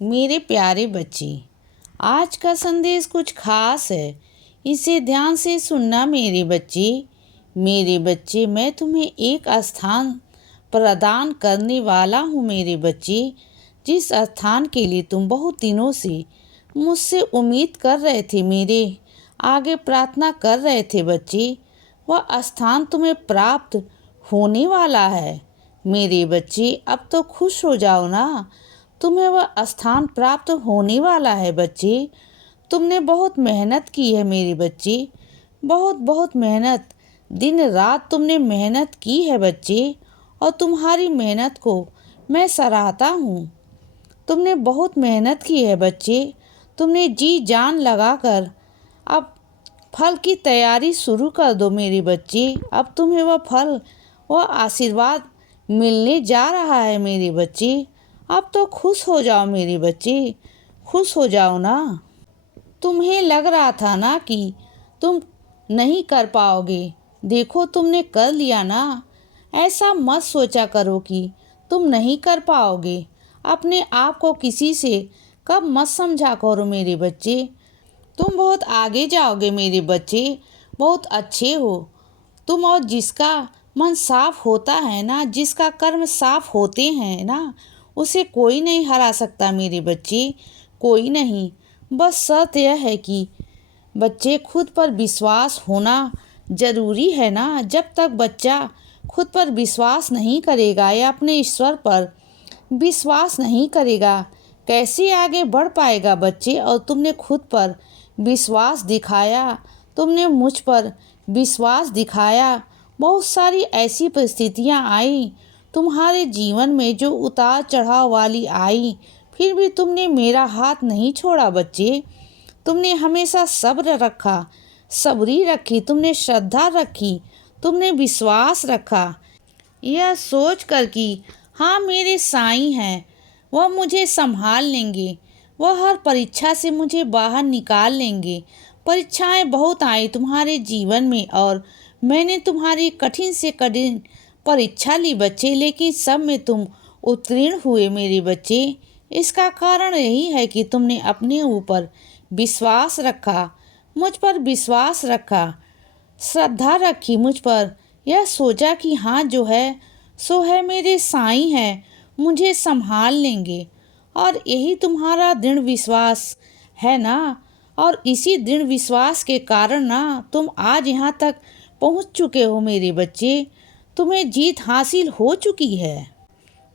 मेरे प्यारे बच्चे, आज का संदेश कुछ खास है। इसे ध्यान से सुनना मेरे बच्चे। मेरे बच्चे, मैं तुम्हें एक स्थान प्रदान करने वाला हूँ मेरे बच्चे। जिस स्थान के लिए तुम बहुत दिनों से मुझसे उम्मीद कर रहे थे, मेरे आगे प्रार्थना कर रहे थे बच्चे, वह स्थान तुम्हें प्राप्त होने वाला है मेरे बच्चे। अब तो खुश हो जाओ ना, तुम्हें वह स्थान प्राप्त होने वाला है बच्चे। तुमने बहुत मेहनत की है मेरे बच्चे, बहुत बहुत मेहनत। दिन रात तुमने मेहनत की है बच्चे, और तुम्हारी मेहनत को मैं सराहता हूँ। तुमने बहुत मेहनत की है बच्चे, तुमने जी जान लगाकर। अब फल की तैयारी शुरू कर दो मेरे बच्चे। अब तुम्हें वह फल, वह आशीर्वाद मिलने जा रहा है मेरे बच्चे। अब तो खुश हो जाओ मेरे बच्चे, खुश हो जाओ ना। तुम्हें लग रहा था ना कि तुम नहीं कर पाओगे, देखो तुमने कर लिया ना। ऐसा मत सोचा करो कि तुम नहीं कर पाओगे। अपने आप को किसी से कब मत समझा करो मेरे बच्चे। तुम बहुत आगे जाओगे मेरे बच्चे, बहुत अच्छे हो तुम। और जिसका मन साफ होता है ना, जिसका कर्म साफ होते हैं ना, उसे कोई नहीं हरा सकता मेरे बच्चे, कोई नहीं। बस शर्त यह है कि बच्चे खुद पर विश्वास होना ज़रूरी है ना। जब तक बच्चा खुद पर विश्वास नहीं करेगा या अपने ईश्वर पर विश्वास नहीं करेगा, कैसे आगे बढ़ पाएगा बच्चे। और तुमने खुद पर विश्वास दिखाया, तुमने मुझ पर विश्वास दिखाया। बहुत सारी ऐसी परिस्थितियां आई तुम्हारे जीवन में जो उतार चढ़ाव वाली आई, फिर भी तुमने मेरा हाथ नहीं छोड़ा बच्चे। तुमने हमेशा सब्र रखा, सबरी रखी, तुमने श्रद्धा रखी, तुमने विश्वास रखा, यह सोच कर कि हाँ मेरे साईं हैं, वह मुझे संभाल लेंगे, वह हर परीक्षा से मुझे बाहर निकाल लेंगे। परीक्षाएं बहुत आई तुम्हारे जीवन में, और मैंने तुम्हारी कठिन से कठिन परीक्षा ली बच्चे, लेकिन सब में तुम उत्तीर्ण हुए मेरे बच्चे। इसका कारण यही है कि तुमने अपने ऊपर विश्वास रखा, मुझ पर विश्वास रखा, श्रद्धा रखी मुझ पर। यह सोचा कि हाँ जो है सो है, मेरे साईं हैं, मुझे संभाल लेंगे। और यही तुम्हारा दृढ़ विश्वास है ना। और इसी दृढ़ विश्वास के कारण ना तुम आज यहाँ तक पहुँच चुके हो मेरे बच्चे। तुम्हें जीत हासिल हो चुकी है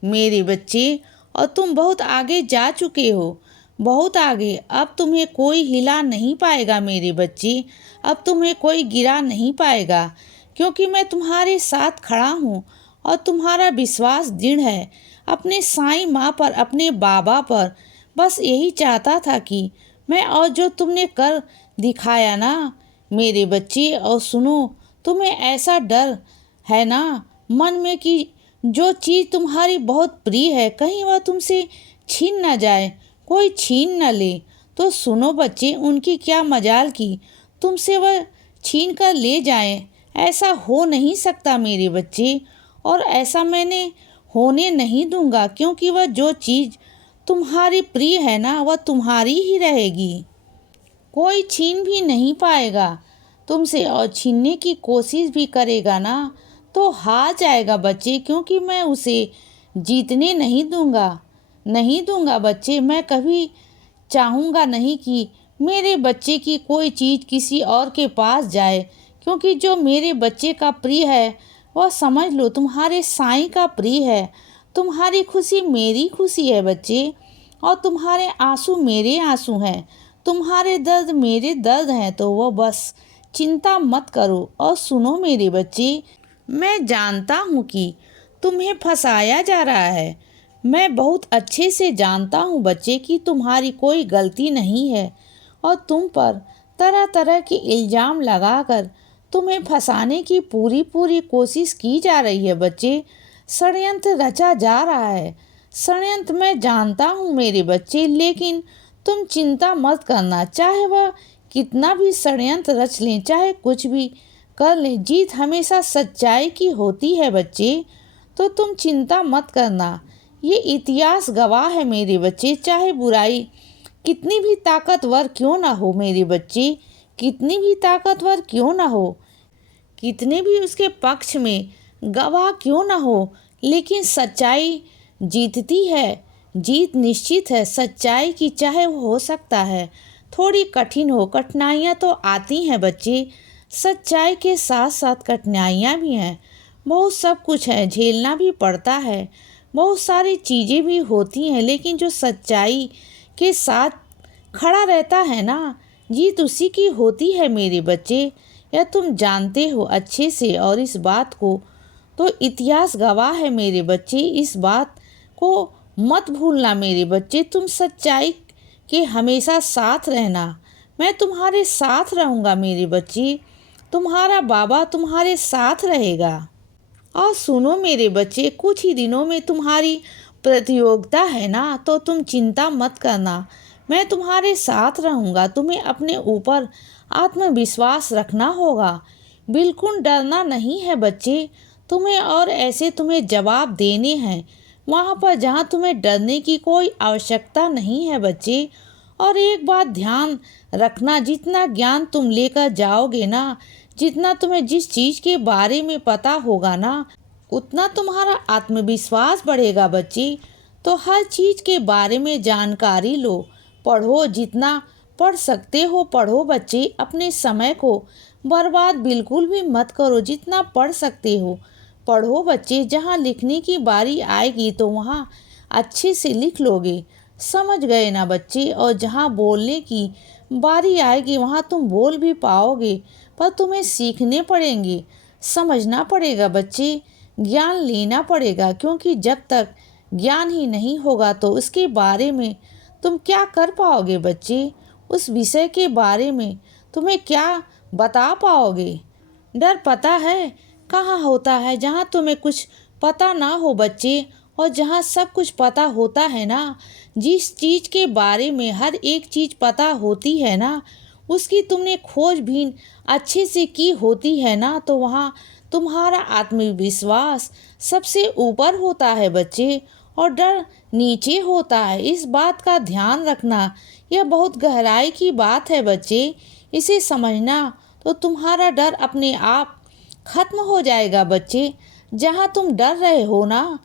मेरे बच्चे, और तुम बहुत आगे जा चुके हो, बहुत आगे। अब तुम्हें कोई हिला नहीं पाएगा मेरे बच्चे, अब तुम्हें कोई गिरा नहीं पाएगा, क्योंकि मैं तुम्हारे साथ खड़ा हूँ और तुम्हारा विश्वास दृढ़ है अपने साईं माँ पर, अपने बाबा पर। बस यही चाहता था कि मैं, और जो तुमने कर दिखाया ना मेरे बच्चे। और सुनो, तुम्हें ऐसा डर है ना मन में कि जो चीज़ तुम्हारी बहुत प्रिय है, कहीं वह तुमसे छीन ना जाए, कोई छीन ना ले। तो सुनो बच्चे, उनकी क्या मजाल की तुमसे वह छीन कर ले जाएं। ऐसा हो नहीं सकता मेरे बच्चे, और ऐसा मैंने होने नहीं दूंगा, क्योंकि वह जो चीज़ तुम्हारी प्रिय है ना, वह तुम्हारी ही रहेगी, कोई छीन भी नहीं पाएगा तुमसे। और छीनने की कोशिश भी करेगा ना तो हार जाएगा बच्चे, क्योंकि मैं उसे जीतने नहीं दूंगा, नहीं दूंगा बच्चे। मैं कभी चाहूँगा नहीं कि मेरे बच्चे की कोई चीज़ किसी और के पास जाए, क्योंकि जो मेरे बच्चे का प्रिय है वह समझ लो तुम्हारे साईं का प्रिय है। तुम्हारी खुशी मेरी खुशी है बच्चे, और तुम्हारे आंसू मेरे आंसू हैं, तुम्हारे दर्द मेरे दर्द हैं। तो वो बस चिंता मत करो। और सुनो मेरे बच्चे, मैं जानता हूँ कि तुम्हें फंसाया जा रहा है। मैं बहुत अच्छे से जानता हूँ बच्चे कि तुम्हारी कोई गलती नहीं है, और तुम पर तरह तरह के इल्ज़ाम लगाकर तुम्हें फंसाने की पूरी पूरी कोशिश की जा रही है बच्चे। षड्यंत्र रचा जा रहा है, षड्यंत्र मैं जानता हूँ मेरे बच्चे। लेकिन तुम चिंता मत करना, चाहे वह कितना भी षड्यंत्र रच लें, चाहे कुछ भी कर लें, जीत हमेशा सच्चाई की होती है बच्चे। तो तुम चिंता मत करना, ये इतिहास गवाह है मेरे बच्चे, चाहे बुराई कितनी भी ताकतवर क्यों ना हो मेरे बच्चे, कितनी भी ताकतवर क्यों ना हो, कितने भी उसके पक्ष में गवाह क्यों ना हो, लेकिन सच्चाई जीतती है। जीत निश्चित है सच्चाई की, चाहे वो हो सकता है थोड़ी कठिन हो। कठिनाइयाँ तो आती हैं बच्चे, सच्चाई के साथ साथ कठिनाइयाँ भी हैं। बहुत सब कुछ है, झेलना भी पड़ता है, बहुत सारी चीज़ें भी होती हैं, लेकिन जो सच्चाई के साथ खड़ा रहता है ना, जीत उसी की होती है मेरे बच्चे। यह तुम जानते हो अच्छे से, और इस बात को तो इतिहास गवाह है मेरे बच्चे। इस बात को मत भूलना मेरे बच्चे, तुम सच्चाई के हमेशा साथ रहना। मैं तुम्हारे साथ रहूँगा मेरे बच्चे, तुम्हारा बाबा तुम्हारे साथ रहेगा। और सुनो मेरे बच्चे, कुछ ही दिनों में तुम्हारी प्रतियोगिता है ना, तो तुम चिंता मत करना, मैं तुम्हारे साथ रहूँगा। तुम्हें अपने ऊपर आत्मविश्वास रखना होगा, बिल्कुल डरना नहीं है बच्चे तुम्हें। और ऐसे तुम्हें जवाब देने हैं वहाँ पर जहाँ तुम्हें डरने की कोई आवश्यकता नहीं है बच्चे। और एक बात ध्यान रखना, जितना ज्ञान तुम लेकर जाओगे ना, जितना तुम्हें जिस चीज़ के बारे में पता होगा ना, उतना तुम्हारा आत्मविश्वास बढ़ेगा बच्चे। तो हर चीज़ के बारे में जानकारी लो, पढ़ो, जितना पढ़ सकते हो पढ़ो बच्चे। अपने समय को बर्बाद बिल्कुल भी मत करो, जितना पढ़ सकते हो पढ़ो बच्चे। जहाँ लिखने की बारी आएगी तो वहाँ अच्छे से लिख लोगे, समझ गए ना बच्चे। और जहाँ बोलने की बारी आएगी वहाँ तुम बोल भी पाओगे, पर तुम्हें सीखने पड़ेंगे, समझना पड़ेगा बच्चे, ज्ञान लेना पड़ेगा। क्योंकि जब तक ज्ञान ही नहीं होगा तो उसके बारे में तुम क्या कर पाओगे बच्चे, उस विषय के बारे में तुम्हें क्या बता पाओगे। डर पता है कहाँ होता है, जहाँ तुम्हें कुछ पता ना हो बच्चे, और जहाँ सब कुछ पता होता है ना, जिस चीज़ के बारे में हर एक चीज़ पता होती है ना, उसकी तुमने खोजबीन अच्छे से की होती है ना, तो वहाँ तुम्हारा आत्मविश्वास सबसे ऊपर होता है बच्चे, और डर नीचे होता है। इस बात का ध्यान रखना, यह बहुत गहराई की बात है बच्चे। इसे समझना तो तुम्हारा डर अपने आप खत्म हो जाएगा बच्चे। जहाँ तुम डर रहे हो ना,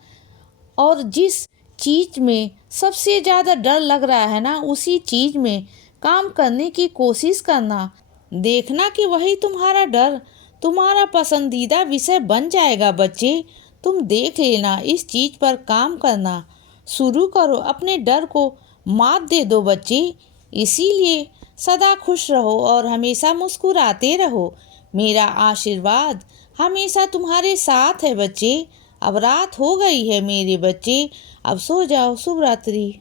और जिस चीज़ में सबसे ज़्यादा डर लग रहा है ना, उसी चीज़ में काम करने की कोशिश करना। देखना कि वही तुम्हारा डर तुम्हारा पसंदीदा विषय बन जाएगा बच्चे। तुम देख लेना, इस चीज़ पर काम करना शुरू करो, अपने डर को मात दे दो बच्चे। इसीलिए सदा खुश रहो और हमेशा मुस्कुराते रहो। मेरा आशीर्वाद हमेशा तुम्हारे साथ है बच्चे। अब रात हो गई है मेरे बच्चे, अब सो जाओ। शुभ रात्रि।